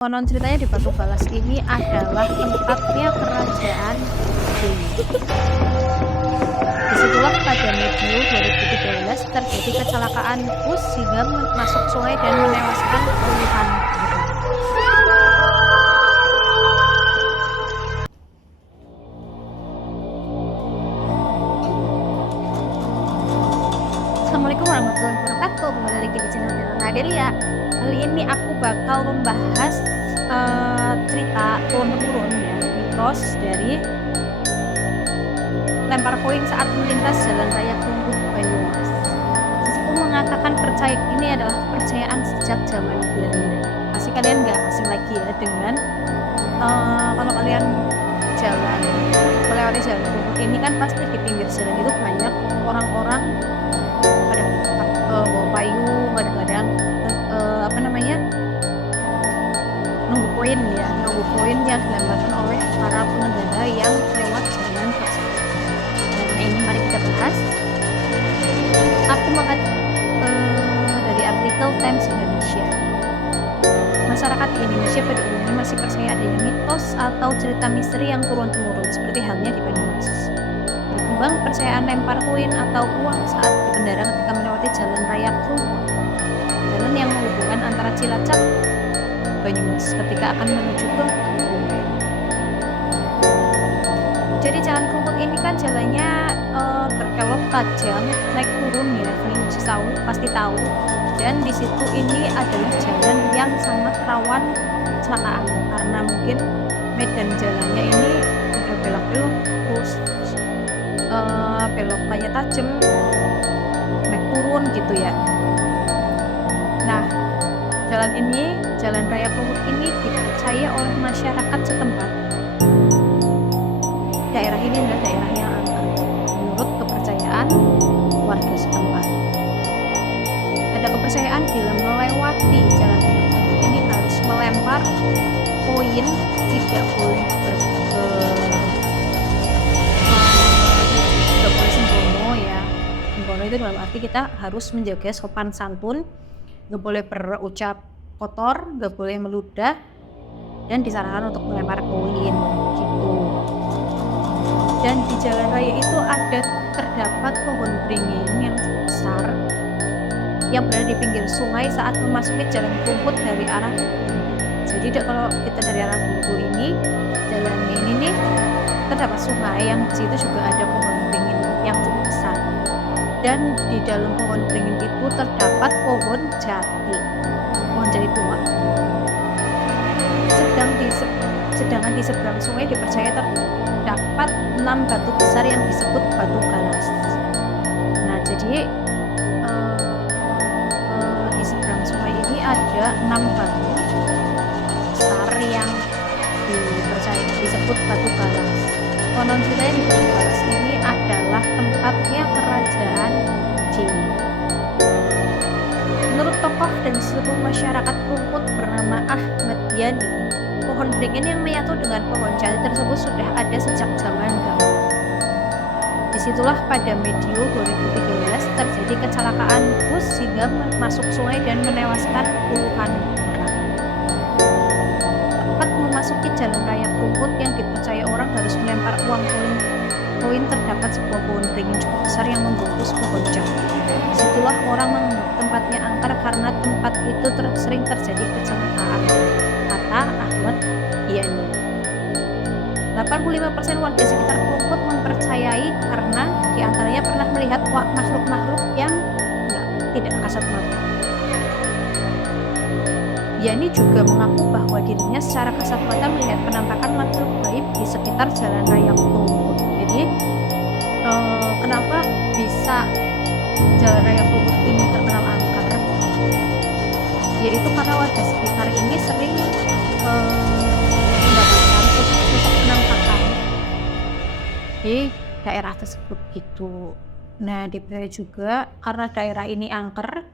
Konon ceritanya di Batu Galas ini adalah tempatnya kerajaan Jin. Disitulah pada medio 2013 terjadi kecelakaan bus sehingga masuk sungai dan menewaskan puluhan orang. Assalamualaikum warahmatullahi wabarakatuh. Kembali lagi di channel Nadelia. Kali ini aku bakal membahas cerita turun-temurun ya, mitos dari lempar koin saat melintas jalan raya Krungkut Banyumas. Sesepuh mengatakan ini adalah kepercayaan sejak zaman Belanda. Pasti kalian nggak asing lagi ya dengan kalau kalian melewati jalan Krungkut ini kan pasti di pinggir jalan itu banyak orang-orang pada bawa payung, kadang-kadang nunggu koin yang dilemparkan oleh para pengendara yang lewat jalan tersebut. Nah, ini mari kita bahas. Aku dari artikel Times Indonesia. Masyarakat di Indonesia pada umumnya masih percaya adanya mitos atau cerita misteri yang turun-temurun seperti halnya di Banyumas. Berkembang kepercayaan lempar koin atau uang saat berkendara ketika melewati jalan raya Krungkut, jalan yang menghubungkan antara Cilacap Banyumas ketika akan menuju ke Kebumen. Jadi jalan Krungkut ini kan jalannya berkelok tajam, naik turun ya, kalian pasti tahu. Dan di situ ini adalah jalan yang sangat rawan kecelakaan karena mungkin medan jalannya ini udah belok-belok terus belokannya tajam, naik turun gitu ya. Nah, jalan raya Krungkut ini dipercaya oleh masyarakat setempat. Daerah ini adalah daerah yang angker menurut kepercayaan warga setempat. Ada kepercayaan bila melewati jalan raya Krungkut ini harus melempar koin, tidak boleh sembrono ya. Sembrono itu dalam arti kita harus menjaga sopan santun, nggak boleh berucap kotor, nggak boleh meludah, dan disarankan untuk melempar koin gitu. Dan di jalan raya itu terdapat pohon beringin yang cukup besar yang berada di pinggir sungai saat memasuki jalan Krungkut dari arah Guntur. Jadi kalau kita dari arah Guntur ini, jalan ini nih terdapat sungai yang di situ juga ada pohon beringin yang cukup besar. Dan di dalam pohon beringin itu terdapat pohon jati tua. Sedangkan di seberang sungai dipercaya terdapat 6 batu besar yang disebut Batu Galas. Nah, jadi di seberang sungai ini ada 6 batu besar yang disebut Batu Galas. Konon ceritanya di Batu Galas ini adalah tempatnya kerajaan Jin. Menurut tokoh dan seluruh masyarakat Krungkut bernama Ahmad Yani, pohon beringin yang menyatu dengan pohon jati tersebut sudah ada sejak zaman dahulu. Disitulah pada medio 2013 terjadi kecelakaan bus sehingga masuk sungai dan menewaskan puluhan orang. Tepat memasuki jalan raya Krungkut yang dipercaya orang harus melempar uang koin terdapat sebuah pohon beringin cukup besar yang membungkus pohon jati. Disitulah orang menganggap tempatnya angker karena tempat itu sering terjadi kecelakaan, kata Ahmad Yani. 85% warga sekitar Krungkut mempercayai karena diantaranya pernah melihat makhluk-makhluk yang tidak kasat mata. Yani juga mengaku bahwa dirinya secara kasat mata melihat penampakan makhluk gaib di sekitar jalan raya Krungkut. Jadi kenapa bisa jalan raya Krungkut ini terkenal angker? Yaitu karena warga sekitar ini sering mendapatkan sosok penampakan di daerah tersebut gitu. Nah, dipercaya juga karena daerah ini angker,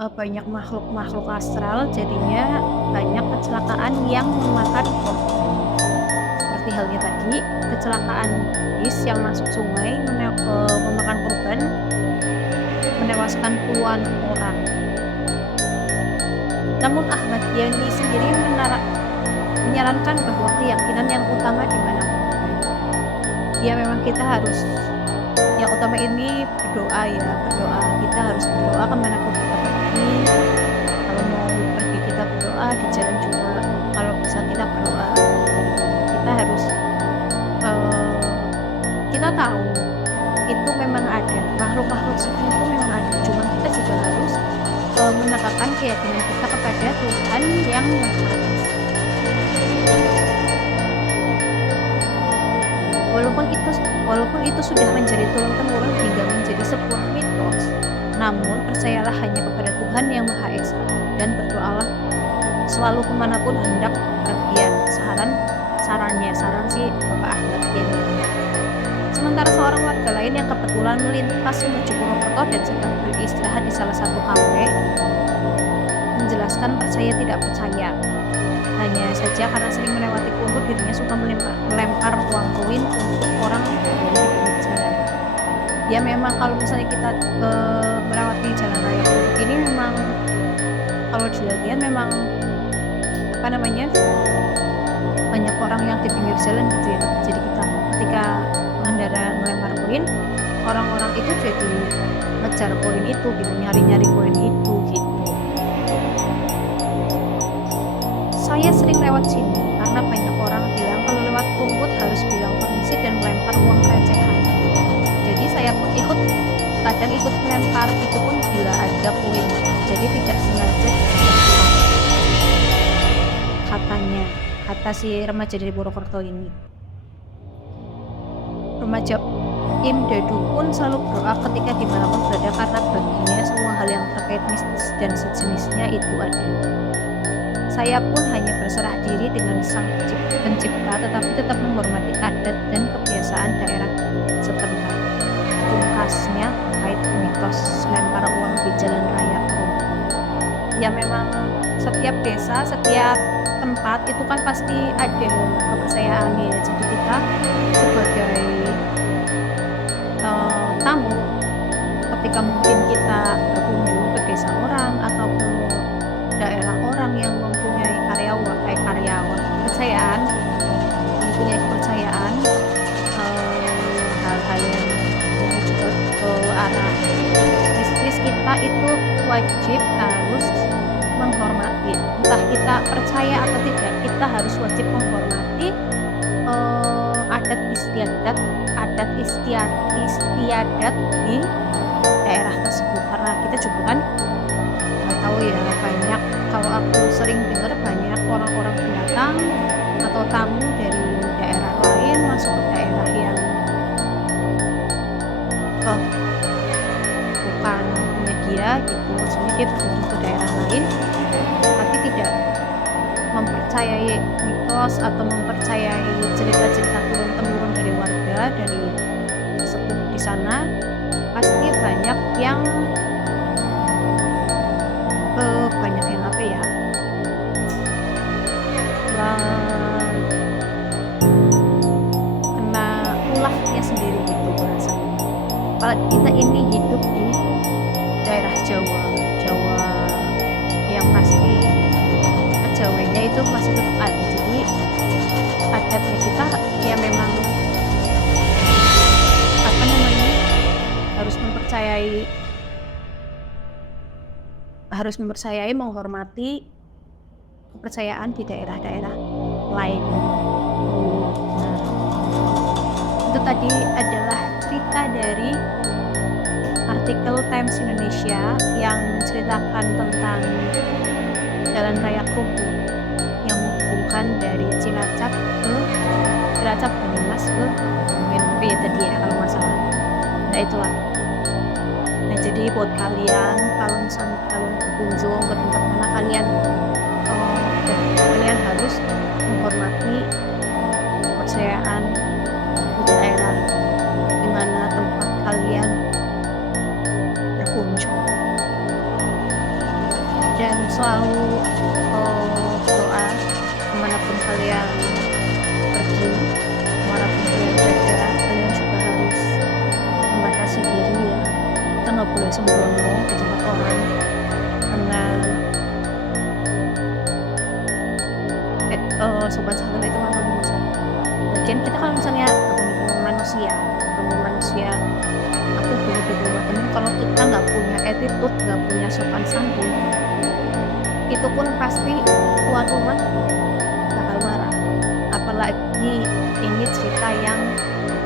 banyak makhluk-makhluk astral, jadinya banyak kecelakaan yang memakan korban. Seperti halnya tadi, kecelakaan bis yang masuk sungai memakan korban, menewaskan puluhan orang. Namun Ahmadiyah ini sendiri menyarankan bahwa keyakinan yang utama dimanapun ya memang kita harus yang utama ini berdoa ya, berdoa. Kita harus berdoa kemanapun kita pergi. Kalau mau pergi kita berdoa, di jalan juga kalau bisa kita berdoa. Kita harus kita tahu itu memang ada, makhluk-makhluk seperti itu memang ada, cuma kita juga harus menegakkan keyakinan kita kepada Tuhan yang Maha Esa. Walaupun itu sudah menjadi turun-temurun hingga menjadi sebuah mitos, namun percayalah hanya kepada Tuhan yang Maha Esa dan berdoalah selalu kemanapun hendak pergian. Saran si Bapak Ahmad ini. Sementara seorang warga lain yang kebetulan melintas menuju Purwokerto dan sedang beristirahat di salah satu kafe menjelaskan percaya tidak percaya. Hanya saja karena sering melewati Kuntur, dirinya suka melempar uang koin untuk orang yang berada di pinggir jalan. Ya memang kalau misalnya kita melewati jalan raya Kuntur ini memang kalau dilihat memang banyak orang yang di pinggir jalan gitu ya. Jadi kita ketika pengendara melempar koin, orang-orang itu jadi ngejar koin itu gitu, nyari-nyari koin itu gitu. Saya sering lewat sini karena banyak orang bilang kalau lewat rumput harus bilang permisi dan melempar uang recehan. Jadi saya pun kadang ikut melempar, itu pun bila ada koin. Jadi tidak sengaja katanya, kata si remaja dari Purwokerto ini. Remaja Imdadu pun selalu berdoa ketika dimanapun berada karena baginya semua hal yang terkait mistis dan sejenisnya itu ada. Saya pun hanya berserah diri dengan sang pencipta, tetapi tetap menghormati adat dan kebiasaan daerah setempat. Pungkasnya terkait mitos lempar uang di jalan raya Kuntur. Ya memang setiap desa, setiap tempat itu kan pasti ada kepercayaannya. Jadi kita sebagai tamu, ketika mungkin kita berkunjung ke desa orang atau ke daerah orang yang mempunyai kepercayaan hal-hal yang menuju ke arah mistis, kita itu wajib harus menghormati. Entah kita percaya atau tidak, kita harus wajib menghormati adat istiadat di daerah tersebut, karena kita juga kan tahu ya, banyak, kalau aku sering dengar banyak orang-orang pendatang atau tamu dari daerah lain masuk ke daerah yang bukan punya dia gitu, maksudnya dia berkunjung ke daerah lain tapi tidak mempercayai mitos atau mempercayai cerita-cerita turun-temurun dari warga, dari sepuh di sana. Pasti banyak yang apa ya, kena ulahnya sendiri gitu rasanya. Apalagi kita ini hidup di daerah Jawa yang pasti Jawanya itu masih tetap ada. Jadi adatnya kita ya memang harus mempercayai, menghormati kepercayaan di daerah-daerah lain. Nah, itu tadi adalah cerita dari artikel Times Indonesia yang menceritakan tentang Jalan Raya Krukut yang menghubungkan dari Cilacap Banyumas ke Menpe ya tadi ya kalau nggak salah. Nah itulah. Nah jadi buat kalian kalau misalnya kalian berkunjung ke tempat mana kalian harus menghormati kepercayaan di daerah di mana tempat kalian berkunjung, dan selalu berdoa kemanapun kalian pergi, kemanapun kalian berada. Kalian juga harus membatasi diri ya, kita nggak boleh sembrono di tempat orang, karena sopan santun itu memang bagian kita kalau misalnya ketemu manusia, aku begitu punya temen kalau kita nggak punya attitude, nggak punya sopan santun, itu pun pasti tuan rumah bakal marah. Apalagi ini cerita yang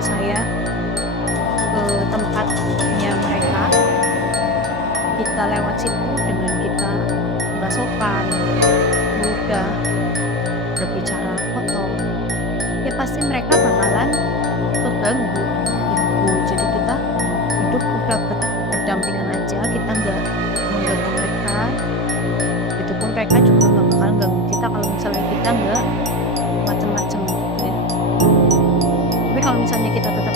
saya ke tempatnya mereka, kita lewat situ dengan kita nggak sopan, mudah, berbicara kotor, ya pasti mereka bakalan keganggu gitu. Jadi kita hidup udah berdampingan aja, kita nggak mengganggu mereka, itu pun mereka juga nggak bakal ganggu kita kalau misalnya kita nggak macem-macem gitu ya. Tapi kalau misalnya kita nggak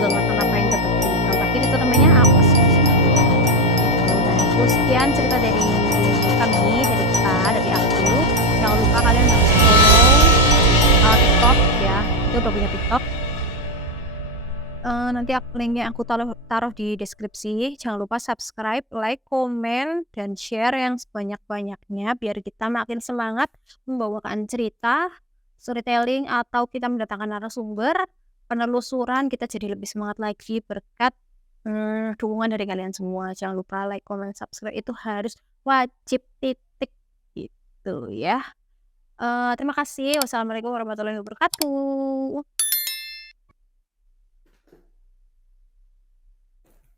ngapa-ngapain tetap ditambahin itu namanya apes. Nah itu sekian cerita dari kami, dari kita, dari aku. Jangan lupa kalian harus follow TikTok ya, itu udah punya TikTok. Nanti linknya aku taruh taruh di deskripsi. Jangan lupa subscribe, like, komen, dan share yang sebanyak-banyaknya biar kita makin semangat membawakan cerita, storytelling, atau kita mendatangkan narasumber, penelusuran, kita jadi lebih semangat lagi berkat dukungan dari kalian semua. Jangan lupa like, comment, subscribe itu harus wajib titik gitu ya. Terima kasih. Wassalamualaikum warahmatullahi wabarakatuh.